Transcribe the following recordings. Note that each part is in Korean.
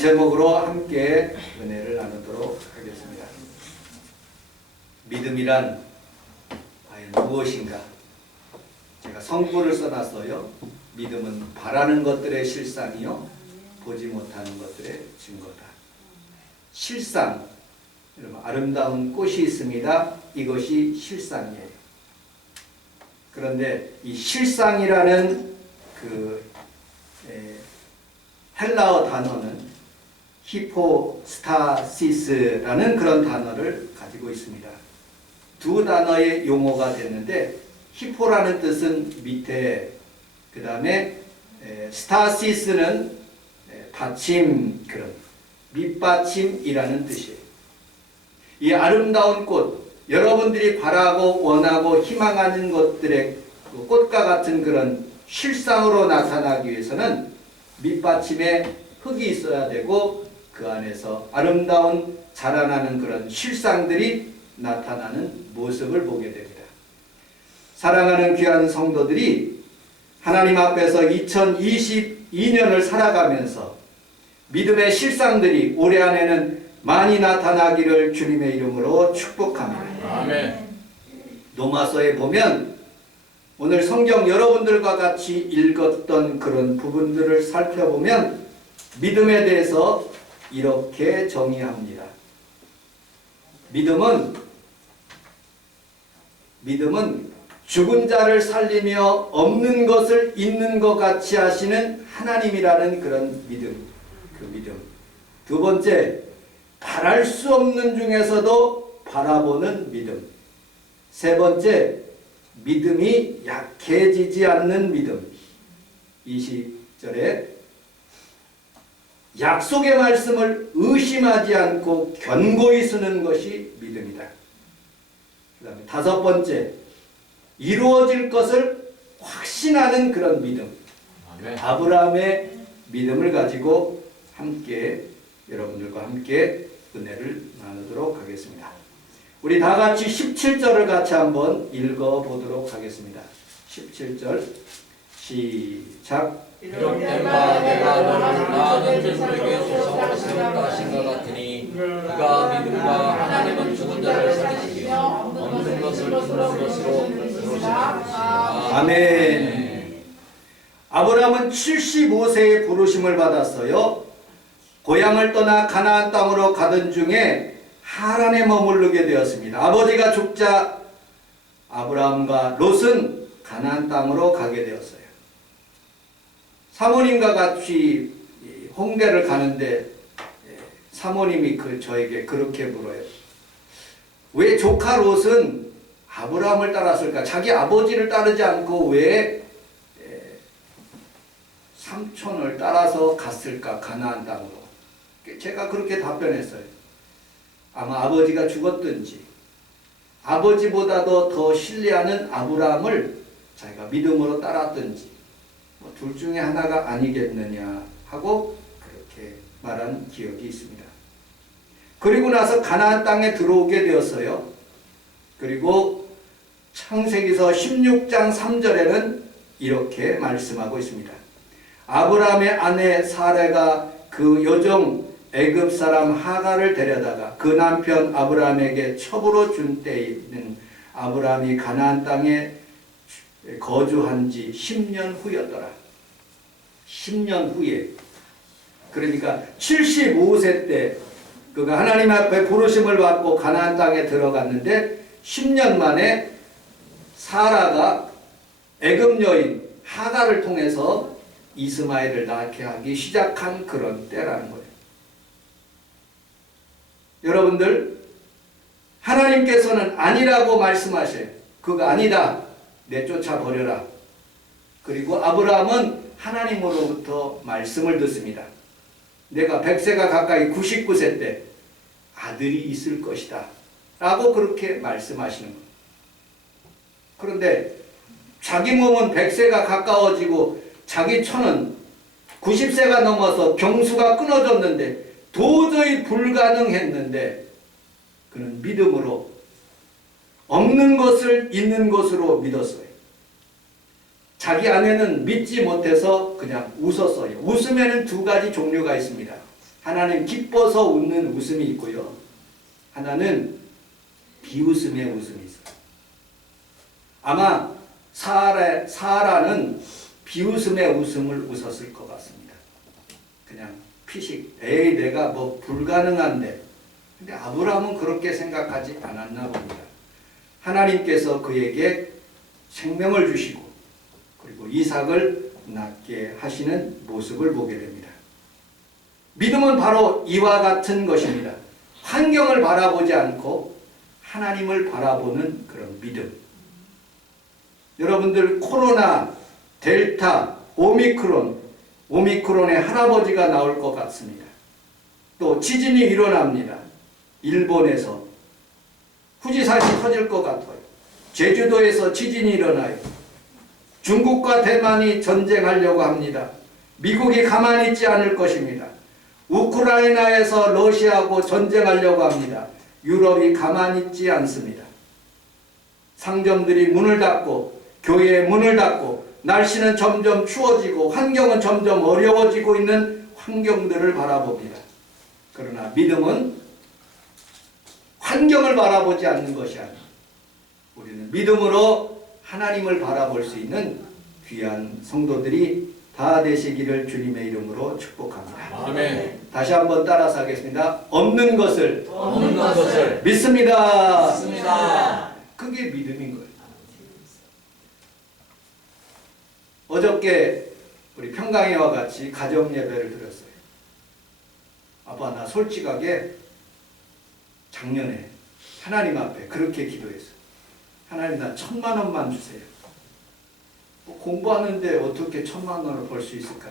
제목으로 함께 은혜를 나누도록 하겠습니다. 믿음이란 과연 무엇인가? 제가 성구를 써놨어요. 믿음은 바라는 것들의 실상이요 보지 못하는 것들의 증거다. 실상, 여러분 아름다운 꽃이 있습니다. 이것이 실상이에요. 그런데 이 실상이라는 헬라어 단어는 히포스타시스라는 그런 단어를 가지고 있습니다. 두 단어의 용어가 됐는데 히포라는 뜻은 밑에, 그 다음에 스타시스는 받침, 그런 밑받침이라는 뜻이에요. 이 아름다운 꽃, 여러분들이 바라고 원하고 희망하는 것들의 꽃과 같은 그런 실상으로 나타나기 위해서는 밑받침에 흙이 있어야 되고 그 안에서 아름다운 자라나는 그런 실상들이 나타나는 모습을 보게 됩니다. 사랑하는 귀한 성도들이 하나님 앞에서 2022년을 살아가면서 믿음의 실상들이 올해 안에는 많이 나타나기를 주님의 이름으로 축복합니다. 아멘. 로마서에 보면 오늘 성경 여러분들과 같이 읽었던 그런 부분들을 살펴보면 믿음에 대해서 이렇게 정의합니다. 믿음은 죽은 자를 살리며 없는 것을 있는 것 같이 하시는 하나님이라는 그런 믿음, 그 믿음. 두 번째, 바랄 수 없는 중에서도 바라보는 믿음. 세 번째, 믿음이 약해지지 않는 믿음. 20절에 약속의 말씀을 의심하지 않고 견고히 쓰는 것이 믿음이다. 그 다음에 다섯 번째, 이루어질 것을 확신하는 그런 믿음. 아멘. 아브라함의 믿음을 가지고 함께 여러분들과 함께 은혜를 나누도록 하겠습니다. 우리 다 같이 17절을 같이 한번 읽어보도록 하겠습니다. 17절 시작. 이렇된 바 내가 너를 많은 민족에게 조상으로 세웠다 하신 것 같으니 그가 믿음과 하나님은 죽은 자를 살리시며 없는 것을 있는 것으로 부르시라. 아멘. 아브라함은 75세에 부르심을 받았어요. 고향을 떠나 가나안 땅으로 가던 중에 하란에 머무르게 되었습니다. 아버지가 죽자 아브라함과 롯은 가나안 땅으로 가게 되었어요. 사모님과 같이 홍대를 가는데 사모님이 저에게 그렇게 물어요. 왜 조카 롯은 아브라함을 따랐을까? 자기 아버지를 따르지 않고 왜 삼촌을 따라서 갔을까? 가나안 땅으로. 제가 그렇게 답변했어요. 아마 아버지가 죽었든지 아버지보다도 더 신뢰하는 아브라함을 자기가 믿음으로 따랐든지 둘 중에 하나가 아니겠느냐 하고 그렇게 말한 기억이 있습니다. 그리고 나서 가나안 땅에 들어오게 되었어요. 그리고 창세기서 16장 3절에는 이렇게 말씀하고 있습니다. 아브라함의 아내 사레가 그 여종 애굽 사람 하가를 데려다가 그 남편 아브라함에게 첩으로 준 때에는 아브라함이 가나안 땅에 거주한 지 10년 후였더라. 10년 후에, 그러니까 75세 때 그가 하나님 앞에 부르심을 받고 가나안 땅에 들어갔는데 10년 만에 사라가 애굽 여인 하가를 통해서 이스마엘을 낳게 하기 시작한 그런 때라는 거예요. 여러분들, 하나님께서는 아니라고 말씀하셔요. 그거 아니다. 내쫓아 버려라. 그리고 아브라함은 하나님으로부터 말씀을 듣습니다. 내가 100세가 가까이 99세 때 아들이 있을 것이다 라고 그렇게 말씀하시는 거예요. 그런데 자기 몸은 100세가 가까워지고 자기 처는 90세가 넘어서 경수가 끊어졌는데 도저히 불가능했는데 그는 믿음으로 없는 것을 있는 것으로 믿었어요. 자기 아내는 믿지 못해서 그냥 웃었어요. 웃음에는 두 가지 종류가 있습니다. 하나는 기뻐서 웃는 웃음이 있고요. 하나는 비웃음의 웃음이 있어요. 아마 사라는 비웃음의 웃음을 웃었을 것 같습니다. 그냥 피식, 에이 내가 뭐 불가능한데. 근데 아브라함은 그렇게 생각하지 않았나 봅니다. 하나님께서 그에게 생명을 주시고 그리고 이삭을 낳게 하시는 모습을 보게 됩니다. 믿음은 바로 이와 같은 것입니다. 환경을 바라보지 않고 하나님을 바라보는 그런 믿음. 여러분들 코로나, 델타, 오미크론의 할아버지가 나올 것 같습니다. 또 지진이 일어납니다. 일본에서 후지산이 터질 것 같아요. 제주도에서 지진이 일어나요. 중국과 대만이 전쟁하려고 합니다. 미국이 가만히 있지 않을 것입니다. 우크라이나에서 러시아하고 전쟁하려고 합니다. 유럽이 가만히 있지 않습니다. 상점들이 문을 닫고 교회의 문을 닫고 날씨는 점점 추워지고 환경은 점점 어려워지고 있는 환경들을 바라봅니다. 그러나 믿음은 환경을 바라보지 않는 것이 아니라 우리는 믿음으로 하나님을 바라볼 수 있는 귀한 성도들이 다 되시기를 주님의 이름으로 축복합니다. 아멘. 다시 한번 따라서 하겠습니다. 없는 것을 믿습니다. 믿습니다. 그게 믿음인 거예요. 어저께 우리 평강회와 같이 가정 예배를 드렸어요. 아빠 나 솔직하게 작년에 하나님 앞에 그렇게 기도했어요. 하나님 나 1,000,000원만 주세요. 공부하는데 어떻게 1,000,000원을 벌 수 있을까?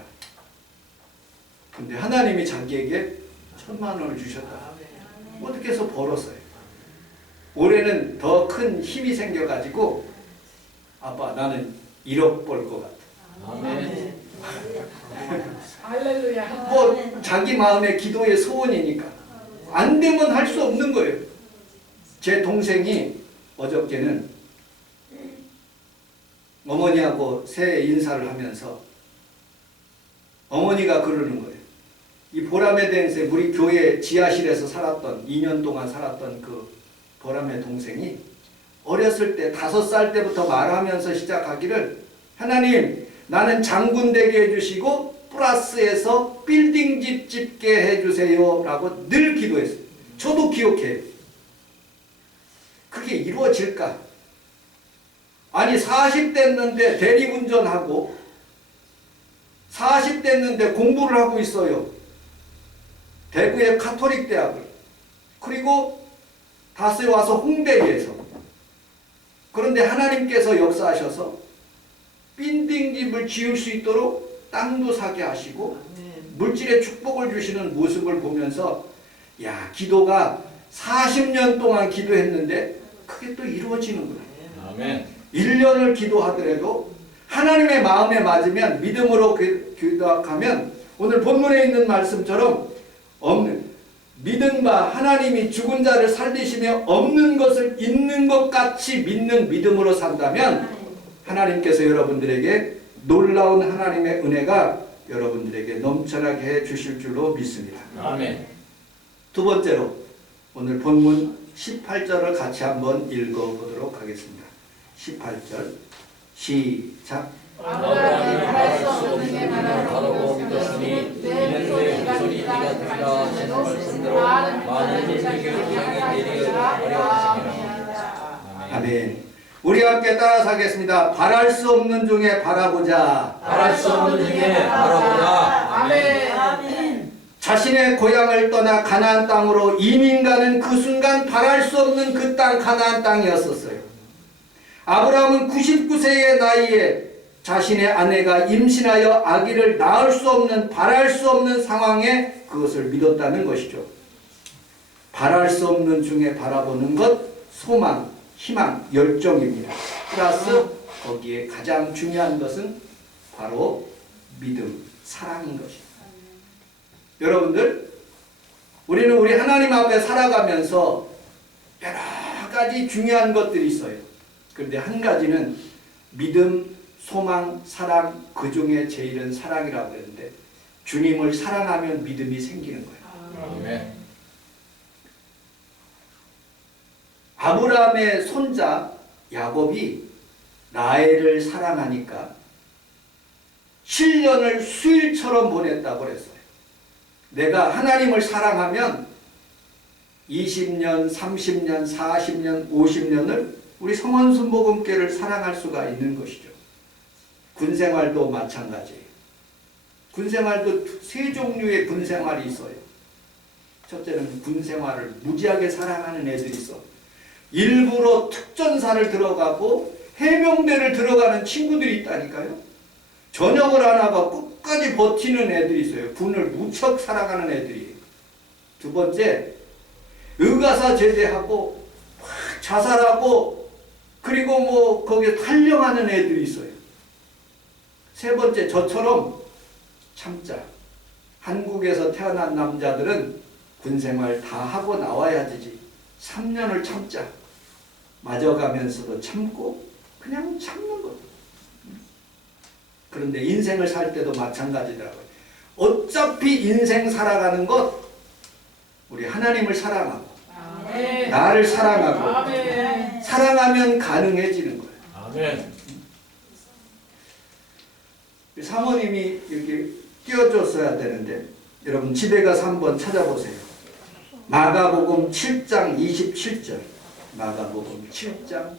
근데 하나님이 자기에게 1,000,000원을 주셨다. 어떻게 해서 벌었어요. 올해는 더 큰 힘이 생겨가지고 아빠 나는 1억 벌 것 같아. 아멘. 할렐루야. 뭐 자기 마음의 기도의 소원이니까 안 되면 할 수 없는 거예요. 제 동생이 어저께는 어머니하고 새해 인사를 하면서 어머니가 그러는 거예요. 이 보람의 대행세 우리 교회 지하실에서 살았던 2년 동안 살았던 그 보람의 동생이 어렸을 때 5살 때부터 말하면서 시작하기를 하나님 나는 장군 되게 해주시고 플러스에서 빌딩집 짓게 해주세요 라고 늘 기도했어요. 저도 기억해요. 그게 이루어질까? 아니 40 됐는데 대리운전하고 40 됐는데 공부를 하고 있어요. 대구의 카톨릭 대학을. 그리고 다스에 와서 홍대에서. 그런데 하나님께서 역사하셔서 빌딩집을 지을 수 있도록 땅도 사게 하시고 물질의 축복을 주시는 모습을 보면서 야 기도가 40년 동안 기도했는데 그게 또 이루어지는구나. 아멘. 1년을 기도하더라도 하나님의 마음에 맞으면 믿음으로 기도하면 오늘 본문에 있는 말씀처럼 믿은 바 하나님이 죽은 자를 살리시며 없는 것을 있는 것 같이 믿는 믿음으로 산다면 하나님께서 여러분들에게 놀라운 하나님의 은혜가 여러분들에게 넘쳐나게 해 주실 줄로 믿습니다. 아멘. 두 번째로 오늘 본문 18절을 같이 한번 읽어보도록 하겠습니다. 18절 시작. 아브라함이 바랄 수 없는 게 바라고 믿었으니 이는 내 후손이 이가 되리라 하신 말씀대로 많은 인생에게 향이 되리라 하였습니다. 아멘. 우리 함께 따라서 하겠습니다. 바랄 수 없는 중에 바라보자. 바랄 수 없는 중에 바라보자. 아멘. 자신의 고향을 떠나 가나안 땅으로 이민 가는 그 순간 바랄 수 없는 그 땅 가나안 땅이었었어요. 아브라함은 99세의 나이에 자신의 아내가 임신하여 아기를 낳을 수 없는 바랄 수 없는 상황에 그것을 믿었다는 것이죠. 바랄 수 없는 중에 바라보는 것 소망, 희망, 열정입니다. 플러스 거기에 가장 중요한 것은 바로 믿음, 사랑인 것입니다. 여러분들 우리는 우리 하나님 앞에 살아가면서 여러 가지 중요한 것들이 있어요. 그런데 한 가지는 믿음, 소망, 사랑, 그 중에 제일은 사랑이라고 했는데 주님을 사랑하면 믿음이 생기는 거예요. 아멘. 아브라함의 손자 야곱이 라헬을 사랑하니까 7년을 수일처럼 보냈다고 그랬어요. 내가 하나님을 사랑하면 20년, 30년, 40년, 50년을 우리 성원순복음교회를 사랑할 수가 있는 것이죠. 군생활도 마찬가지예요. 군생활도 세 종류의 군생활이 있어요. 첫째는 군생활을 무지하게 사랑하는 애들이 있어. 일부러 특전사를 들어가고 해병대를 들어가는 친구들이 있다니까요. 전역을 안 하고 끝까지 버티는 애들이 있어요. 군을 무척 사랑하는 애들이. 두 번째, 의가사 제대하고 자살하고 그리고 뭐 거기에 탈영하는 애들이 있어요. 세 번째, 저처럼 참자. 한국에서 태어난 남자들은 군생활 다 하고 나와야 되지. 3년을 참자. 맞아가면서도 참고 그냥 참는 것. 그런데 인생을 살 때도 마찬가지더라고요. 어차피 인생 살아가는 것 우리 하나님을 사랑하고 나를 사랑하고 사랑하면 가능해지는 거예요. 아멘. 사모님이 이렇게 띄워줬어야 되는데 여러분 집에 가서 한번 찾아보세요. 마가복음 7장 27절. 마가복음 7장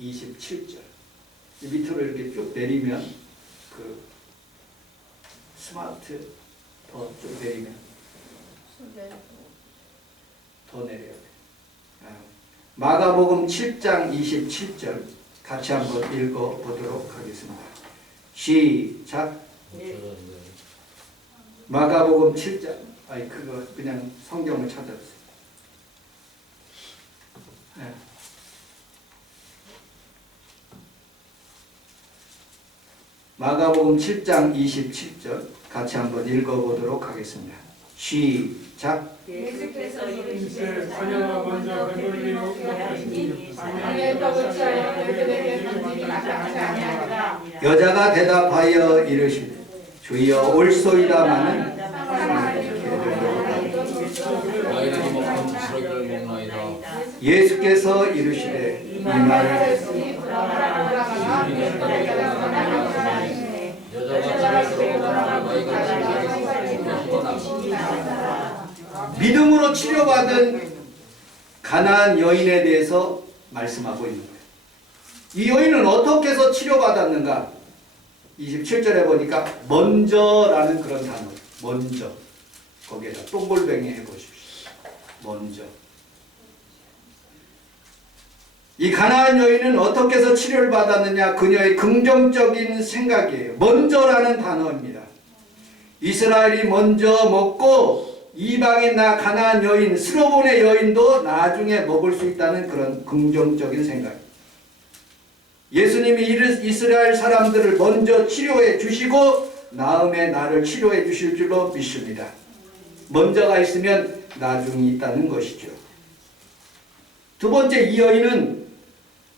27절. 밑으로 이렇게 쭉 내리면 그 스마트 더 쭉 내리면 더 내려야 돼. 마가복음 7장 27절 같이 한번 읽어보도록 하겠습니다. 시작. 마가복음 7장. 아니 그거 그냥 성경을 찾아보세요. 네. 마가복음 7장 27절 같이 한번 읽어보도록 하겠습니다. 시작. 예수께서 이르시되 자녀가 먼저 베들레헴에 오시니 아멘도 그치하여 그들에게 던지기 마땅치 아니하니라. 여자가 대답하여 이르시되 주여 올소이다마는 아이들이 먹던 부스러기를 먹나이다. 예수께서 이르시되 이 말을 여자가 집에 들어가면 아이가 믿음으로 치료받은 가나안 여인에 대해서 말씀하고 있는 거예요. 이 여인은 어떻게 해서 치료받았는가? 27절에 보니까 먼저라는 그런 단어. 먼저. 거기에다 똥골뱅이 해보십시오. 먼저. 이 가나안 여인은 어떻게 해서 치료를 받았느냐? 그녀의 긍정적인 생각이에요. 먼저라는 단어입니다. 이스라엘이 먼저 먹고 이방인 나 가나안 여인, 스로본의 여인도 나중에 먹을 수 있다는 그런 긍정적인 생각. 예수님이 이스라엘 사람들을 먼저 치료해 주시고 나음에 나를 치료해 주실 줄로 믿습니다. 먼저가 있으면 나중이 있다는 것이죠. 두 번째, 이 여인은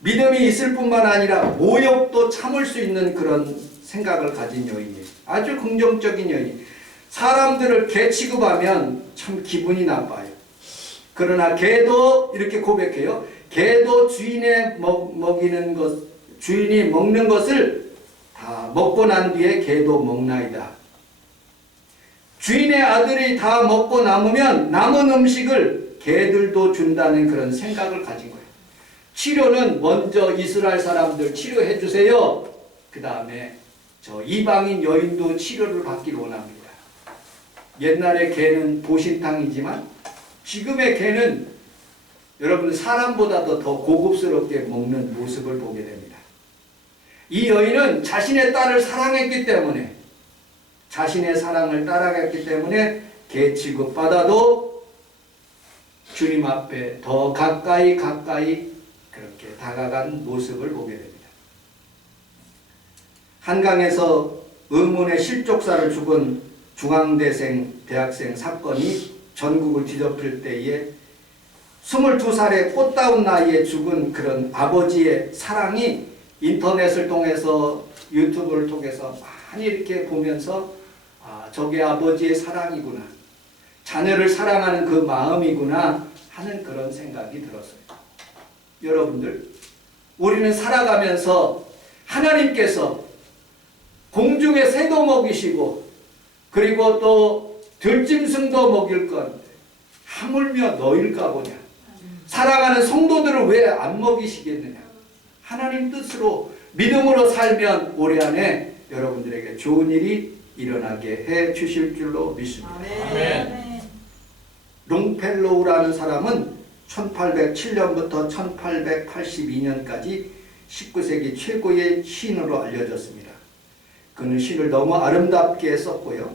믿음이 있을 뿐만 아니라 모욕도 참을 수 있는 그런 생각을 가진 여인이에요. 아주 긍정적인 여인. 사람들을 개 취급하면 참 기분이 나빠요. 그러나 개도 이렇게 고백해요. 개도 주인이 먹는 것을 다 먹고 난 뒤에 개도 먹나이다. 주인의 아들이 다 먹고 남으면 남은 음식을 개들도 준다는 그런 생각을 가진 거예요. 치료는 먼저 이스라엘 사람들 치료해 주세요. 그 다음에 저 이방인 여인도 치료를 받기를 원합니다. 옛날의 개는 보신탕이지만 지금의 개는 여러분 사람보다도 더 고급스럽게 먹는 모습을 보게 됩니다. 이 여인은 자신의 딸을 사랑했기 때문에 자신의 사랑을 따라갔기 때문에 개 취급받아도 주님 앞에 더 가까이 그렇게 다가간 모습을 보게 됩니다. 한강에서 의문의 실족사를 죽은 중앙대생 대학생 사건이 전국을 뒤덮을 때에 22살의 꽃다운 나이에 죽은 그런 아버지의 사랑이 인터넷을 통해서 유튜브를 통해서 많이 이렇게 보면서 아, 저게 아버지의 사랑이구나. 자녀를 사랑하는 그 마음이구나 하는 그런 생각이 들었어요. 여러분들, 우리는 살아가면서 하나님께서 공중에 새도 먹이시고 그리고 또 들짐승도 먹일 건데 하물며 너일까 보냐. 살아가는 성도들을 왜 안 먹이시겠느냐. 하나님 뜻으로 믿음으로 살면 올해 안에 여러분들에게 좋은 일이 일어나게 해 주실 줄로 믿습니다. 아멘. 롱펠로우라는 사람은 1807년부터 1882년까지 19세기 최고의 시인으로 알려졌습니다. 그는 시를 너무 아름답게 썼고요.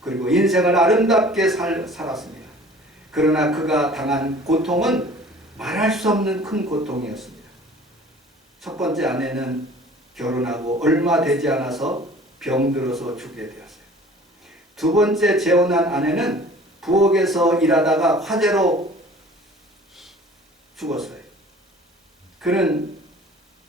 그리고 인생을 아름답게 살았습니다. 그러나 그가 당한 고통은 말할 수 없는 큰 고통이었습니다. 첫 번째 아내는 결혼하고 얼마 되지 않아서 병들어서 죽게 되었어요. 두 번째 재혼한 아내는 부엌에서 일하다가 화재로 죽었어요. 그는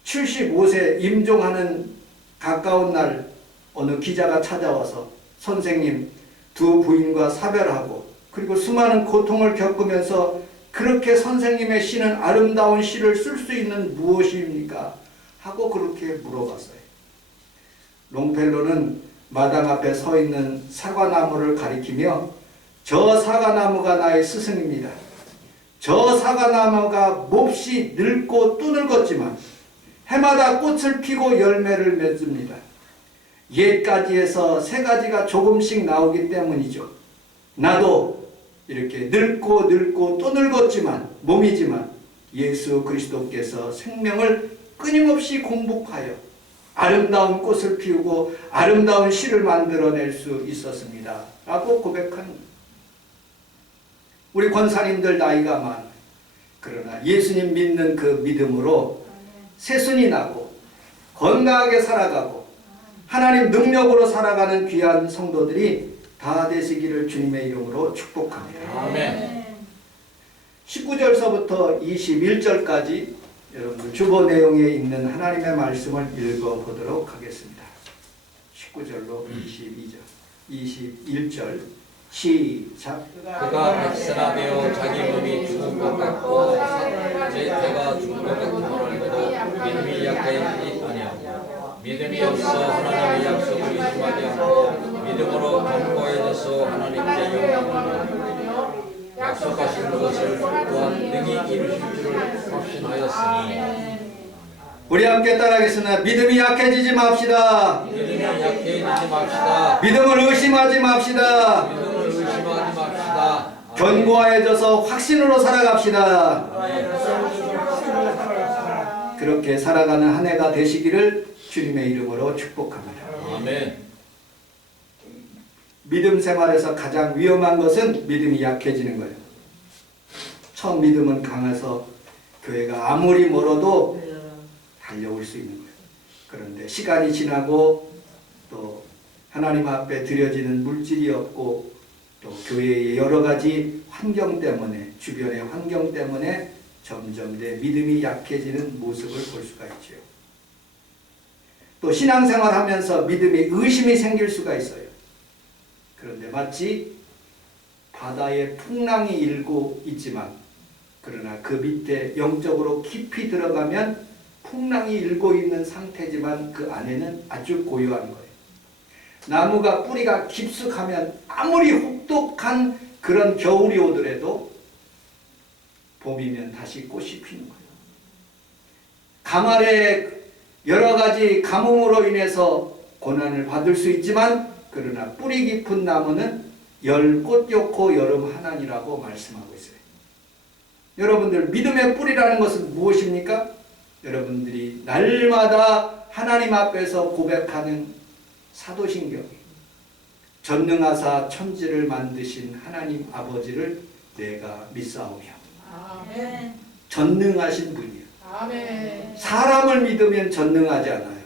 75세 임종하는 가까운 날 어느 기자가 찾아와서 선생님, 두 부인과 사별하고 그리고 수많은 고통을 겪으면서 그렇게 선생님의 시는 아름다운 시를 쓸 수 있는 무엇입니까? 하고 그렇게 물어봤어요. 롱펠로는 마당 앞에 서 있는 사과나무를 가리키며 저 사과나무가 나의 스승입니다. 저 사과나무가 몹시 늙고 또 늙었지만 해마다 꽃을 피고 열매를 맺습니다. 옛가지에서 새 가지가 조금씩 나오기 때문이죠. 나도 이렇게 늙고 또 늙었지만 몸이지만 예수 그리스도께서 생명을 끊임없이 공복하여 아름다운 꽃을 피우고 아름다운 시를 만들어낼 수 있었습니다. 라고 고백합니다. 우리 권사님들 나이가 많아요. 그러나 예수님 믿는 그 믿음으로 새순이 나고 건강하게 살아가고 하나님 능력으로 살아가는 귀한 성도들이 다 되시기를 주님의 이름으로 축복합니다. 아멘. 19절서부터 21절까지 여러분들 주보 내용에 있는 하나님의 말씀을 읽어보도록 하겠습니다. 19절로 21절 시작. 그가 백세나되어 자기 몸이 죽은 것 같고 제태가 죽은 것 같음을 알고도 믿음이 약하였지 아니하고 믿음이 없어 하나님의 약속을 의심하지 않고 믿음으로 견고해져서 하나님께 영광을 약속하신 것을 또한 능히 이루실 줄을 확신하였으니. 우리 함께 따라하겠습니다. 믿음이 약해지지 맙시다. 믿음이 약해지지 맙시다. 믿음을 의심하지 맙시다. 믿음을 의심하지 맙시다. 견고해져서 확신으로 살아갑시다. 그렇게 살아가는 한 해가 되시기를 주님의 이름으로 축복합니다. 아멘. 믿음 생활에서 가장 위험한 것은 믿음이 약해지는 거예요. 처음 믿음은 강해서 교회가 아무리 멀어도 달려올 수 있는 거예요. 그런데 시간이 지나고 또 하나님 앞에 드려지는 물질이 없고 또 교회의 여러 가지 환경 때문에 주변의 환경 때문에 점점 내 믿음이 약해지는 모습을 볼 수가 있죠. 또 신앙생활 하면서 믿음이 의심이 생길 수가 있어요. 그런데 마치 바다에 풍랑이 일고 있지만 그러나 그 밑에 영적으로 깊이 들어가면 풍랑이 일고 있는 상태지만 그 안에는 아주 고요한 거예요. 나무가 뿌리가 깊숙하면 아무리 혹독한 그런 겨울이 오더라도 봄이면 다시 꽃이 피는 거예요. 가말에 여러 가지 가뭄으로 인해서 고난을 받을 수 있지만 그러나 뿌리 깊은 나무는 열꽃 좋고 여름 하나니라고 말씀하고 있어요. 여러분들 믿음의 뿌리라는 것은 무엇입니까? 여러분들이 날마다 하나님 앞에서 고백하는 사도신경이 전능하사 천지를 만드신 하나님 아버지를 내가 믿사오며. 아멘. 전능하신 분이에요. 아멘. 사람을 믿으면 전능하지 않아요.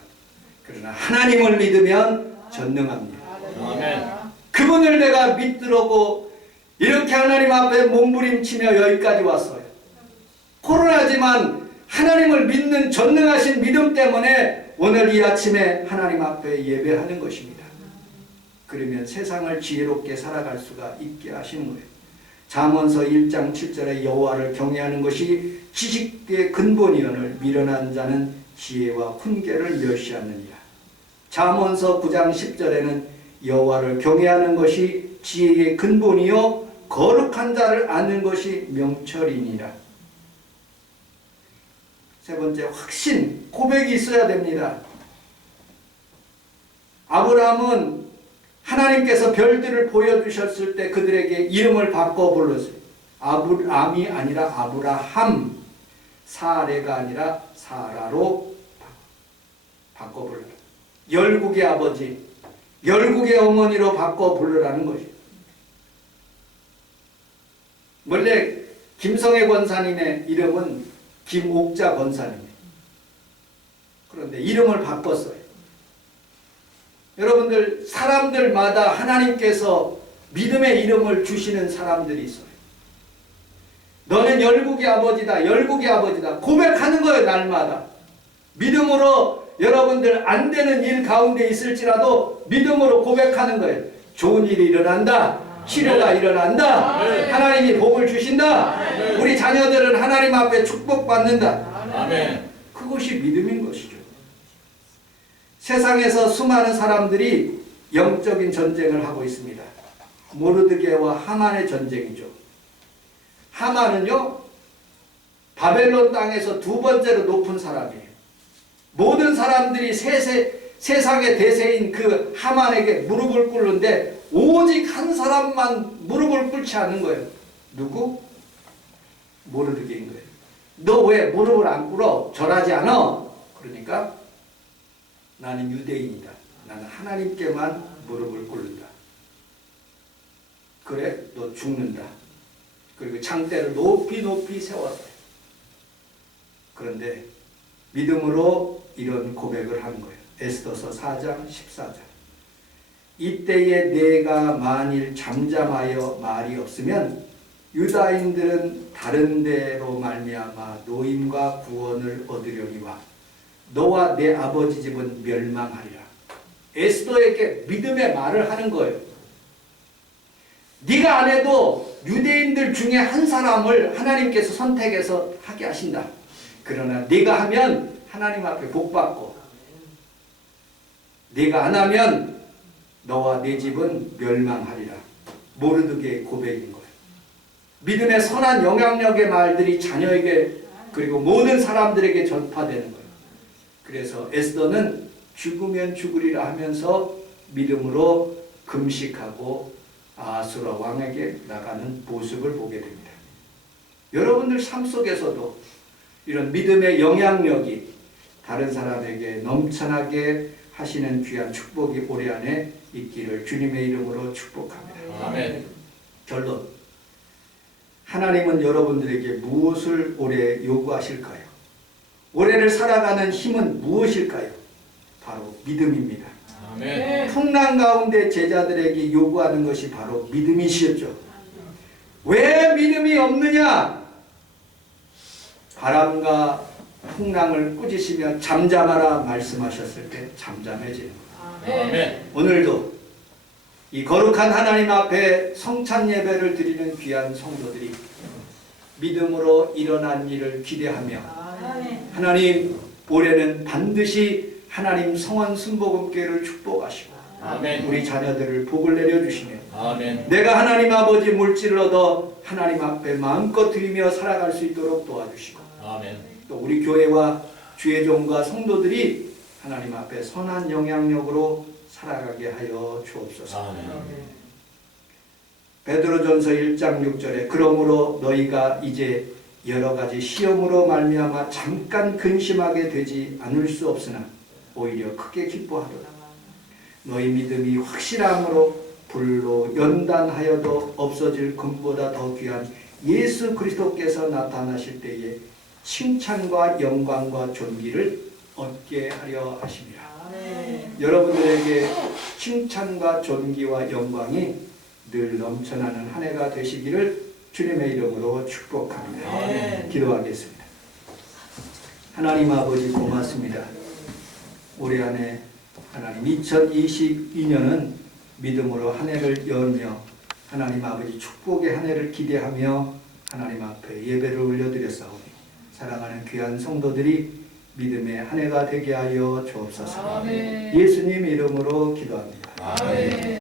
그러나 하나님을 믿으면 전능합니다. 아멘. 그분을 내가 믿더라고 이렇게 하나님 앞에 몸부림치며 여기까지 왔어요. 코로나지만 하나님을 믿는 전능하신 믿음 때문에 오늘 이 아침에 하나님 앞에 예배하는 것입니다. 그러면 세상을 지혜롭게 살아갈 수가 있게 하시는 거예요. 잠언서 1장 7절에 여호와를 경외하는 것이 지식의 근본이오늘 미련한 자는 지혜와 훈계를 멸시하느니라. 잠언서 9장 10절에는 여호와를 경외하는 것이 지혜의 근본이요 거룩한 자를 아는 것이 명철이니라. 세 번째, 확신, 고백이 있어야 됩니다. 아브라함은 하나님께서 별들을 보여주셨을 때 그들에게 이름을 바꿔 불렀어요. 아브람이 아니라 아브라함, 사레가 아니라 사라로 바꿔 불러라. 열국의 아버지, 열국의 어머니로 바꿔 부르라는 것이에요. 원래 김성애 권사님의 이름은 김옥자 권사님이에요. 그런데 이름을 바꿨어요. 여러분들, 사람들마다 하나님께서 믿음의 이름을 주시는 사람들이 있어요. 너는 열국의 아버지다, 열국의 아버지다 고백하는 거예요. 날마다 믿음으로. 여러분들 안 되는 일 가운데 있을지라도 믿음으로 고백하는 거예요. 좋은 일이 일어난다, 치료가 일어난다, 하나님이 복을 주신다, 우리 자녀들은 하나님 앞에 축복받는다. 아멘. 그것이 믿음인 것이죠. 세상에서 수많은 사람들이 영적인 전쟁을 하고 있습니다. 모르드게와 하만의 전쟁이죠. 하만은요, 바벨론 땅에서 두 번째로 높은 사람이에요. 모든 사람들이 세상의 대세인 그 하만에게 무릎을 꿇는데 오직 한 사람만 무릎을 꿇지 않는 거예요. 누구? 모르드게인 거예요. 너 왜 무릎을 안 꿇어? 절하지 않아? 그러니까 나는 유대인이다. 나는 하나님께만 무릎을 꿇는다. 그래, 너 죽는다. 그리고 창대를 높이 높이 세웠어요. 그런데 믿음으로 이런 고백을 한 거예요. 에스더서 4장 14절. 이때에 내가 만일 잠잠하여 말이 없으면 유다인들은 다른 데로 말미암아 노임과 구원을 얻으려니와 너와 내 아버지 집은 멸망하리라. 에스더에게 믿음의 말을 하는 거예요. 네가 안 해도 유대인들 중에 한 사람을 하나님께서 선택해서 하게 하신다. 그러나 네가 하면 하나님 앞에 복받고, 네가 안 하면 너와 내 집은 멸망하리라. 모르드게의 고백인 거예요. 믿음의 선한 영향력의 말들이 자녀에게 그리고 모든 사람들에게 전파되는 거예요. 그래서 에스더는 죽으면 죽으리라 하면서 믿음으로 금식하고 아수라 왕에게 나가는 모습을 보게 됩니다. 여러분들 삶 속에서도 이런 믿음의 영향력이 다른 사람에게 넘쳐나게 하시는 귀한 축복이 올해 안에 있기를 주님의 이름으로 축복합니다. 아멘. 결론. 하나님은 여러분들에게 무엇을 올해 요구하실까요? 올해를 살아가는 힘은 무엇일까요? 바로 믿음입니다. 아멘. 풍랑 가운데 제자들에게 요구하는 것이 바로 믿음이시었죠. 왜 믿음이 없느냐? 바람과 풍랑을 꾸짖으며 잠잠하라 말씀하셨을 때 잠잠해지는 거예요. 아멘. 오늘도 이 거룩한 하나님 앞에 성찬 예배를 드리는 귀한 성도들이 믿음으로 일어난 일을 기대하며 하나님 올해는 반드시 하나님 성원 순복음교회를 축복하시고 아멘. 우리 자녀들을 복을 내려주시며 아멘. 내가 하나님 아버지 물질을 얻어 하나님 앞에 마음껏 드리며 살아갈 수 있도록 도와주시고 아멘. 또 우리 교회와 주의 종과 성도들이 하나님 앞에 선한 영향력으로 살아가게 하여 주옵소서. 아멘. 베드로전서 1장 6절에 그러므로 너희가 이제 여러 가지 시험으로 말미암아 잠깐 근심하게 되지 않을 수 없으나 오히려 크게 기뻐하도다. 너희 믿음이 확실함으로 불로 연단하여도 없어질 금보다 더 귀한 예수 그리스도께서 나타나실 때에 칭찬과 영광과 존귀를 얻게 하려 하십니다. 여러분들에게 칭찬과 존귀와 영광이 늘 넘쳐나는 한 해가 되시기를 주님의 이름으로 축복합니다. 아멘. 기도하겠습니다. 하나님 아버지 고맙습니다. 올해 한 해 하나님 2022년은 믿음으로 한 해를 열며 하나님 아버지 축복의 한 해를 기대하며 하나님 앞에 예배를 올려드렸사오니 사랑하는 귀한 성도들이 믿음의 한 해가 되게 하여 주옵소서. 예수님 이름으로 기도합니다.